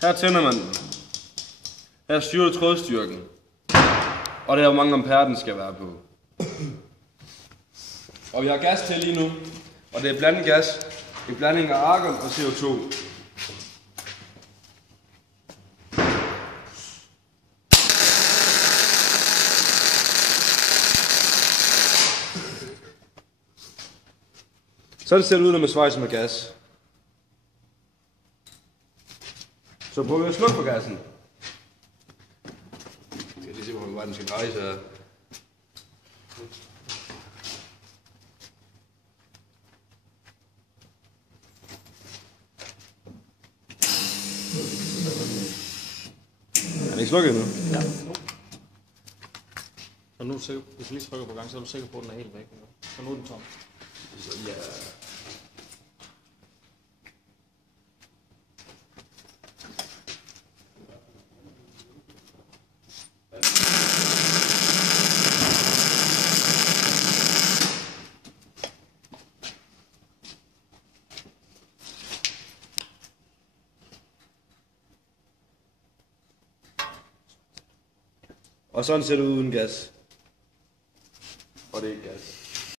Her tænder man den. Her styrer du trådstyrken. Og det er, hvor mange ampere den skal være på. Og vi har gas til lige nu. Og det er blandet gas. En blanding af argon og CO2. Sådan ser det ud, når man svejser med gas. Så prøver vi at slukke på gassen. Jeg skal lige se, hvor meget den skal dreje sig. Er den ikke slukket endnu? Ja. Så nu er du sikker, hvis du lige trykker på gang, så er du sikker på, at den er helt væk. Så nu er den tom. Så ja. Og sådan ser det ud uden gas. Og det er ikke gas.